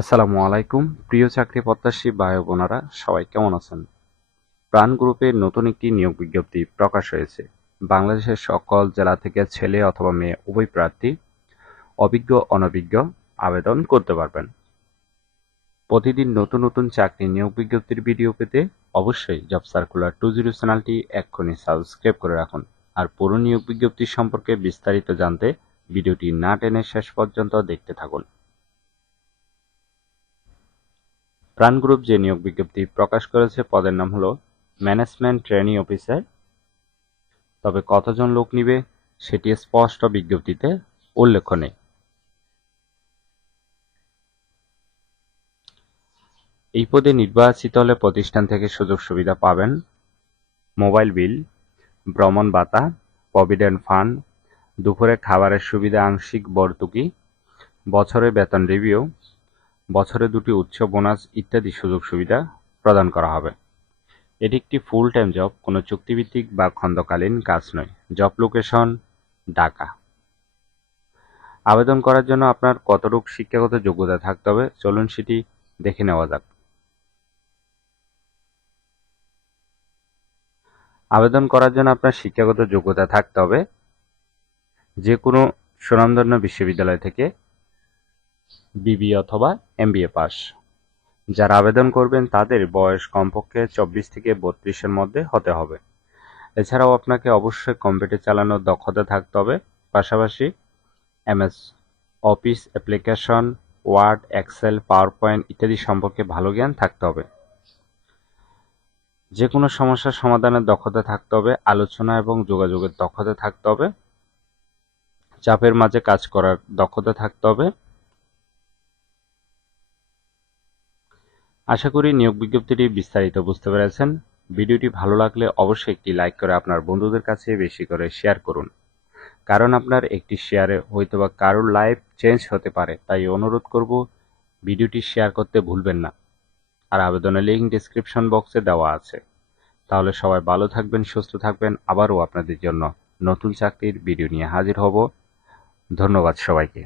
আসসালামু আলাইকুম। প্রিয় চাকরি প্রত্যাশী ভাই ও বোনেরা, সবাই কেমন আছেন? প্রাণ গ্রুপের নতুন একটি নিয়োগ বিজ্ঞপ্তি প্রকাশ হয়েছে। বাংলাদেশের সকল জেলা থেকে ছেলে অথবা মেয়ে উভয় প্রার্থী, অভিজ্ঞ অনভিজ্ঞ আবেদন করতে পারবেন। প্রতিদিন নতুন নতুন চাকরি নিয়োগ বিজ্ঞপ্তির ভিডিও পেতে অবশ্যই জব সার্কুলার 20 চ্যানেলটি এক্ষুনি সাবস্ক্রাইব করে রাখুন। আর পুরো নিয়োগ বিজ্ঞপ্তি সম্পর্কে বিস্তারিত জানতে ভিডিওটি না টেনে শেষ পর্যন্ত দেখতে থাকুন। প্রাণ গ্রুপ যে নিয়োগ বিজ্ঞপ্তি প্রকাশ করেছে পদের নাম হলো ম্যানেজমেন্ট ট্রেনি অফিসার। তবে কতজন লোক নিবে সেটি স্পষ্ট বিজ্ঞপ্তিতে উল্লেখ নেই। এই পদে নির্বাচিত হলে প্রতিষ্ঠান থেকে সুযোগ সুবিধা পাবেন: মোবাইল বিল, ভ্রমণ ভাতা, প্রভিডেন্ট ফান্ড, দুপুরে খাবারের সুবিধা, আংশিক ভর্তুকি, বছরে বেতন রিভিউ, বছরে 2টি উচ্চ বোনাস ইত্যাদি সুযোগ সুবিধা প্রদান করা হবে। এটি একটি ফুল টাইম জব, কোনো চুক্তিভিত্তিক বা খণ্ডকালীন কাজ নয়। Job location Dhaka. আবেদন করার জন্য আপনার কতটুকু শিক্ষাগত যোগ্যতা থাকতে হবে চলুন সেটি দেখে নেওয়া যাক। আবেদন করার জন্য আপনার শিক্ষাগত যোগ্যতা থাকতে হবে যে কোনো সুনামধন্য বিশ্ববিদ্যালয় থেকে বিবিএ অথবা এমবিএ পাস। যারা আবেদন করবেন তাদের বয়স কমপক্ষে 24 থেকে 32-এর মধ্যে হতে হবে। এছাড়াও আপনাকে অবশ্যই কম্পিউটার চালানোর দক্ষতা থাকতে হবে। পাশাপাশি MS Office application, Word, Excel, PowerPoint ইত্যাদি সম্পর্কে ভালো জ্ঞান থাকতে হবে। যে কোনো সমস্যার সমাধানের দক্ষতা থাকতে হবে। আলোচনা এবং যোগাযোগের দক্ষতা থাকতে হবে। চাপের মাঝে কাজ করার দক্ষতা থাকতে হবে। আশা করি নিয়োগ বিজ্ঞপ্তিটি বিস্তারিত বুঝতে পেরেছেন। ভিডিওটি ভালো লাগলে অবশ্যই একটি লাইক করে আপনার বন্ধুদের কাছে বেশি করে শেয়ার করুন, কারণ আপনার একটি শেয়ারে হয়তোবা কারোর লাইফ চেঞ্জ হতে পারে। তাই অনুরোধ করব ভিডিওটি শেয়ার করতে ভুলবেন না। আর আবেদনের লিঙ্ক ডেসক্রিপশন বক্সে দেওয়া আছে। তাহলে সবাই ভালো থাকবেন, সুস্থ থাকবেন। আবারও আপনাদের জন্য নতুন চাকরির ভিডিও নিয়ে হাজির হব। ধন্যবাদ সবাইকে।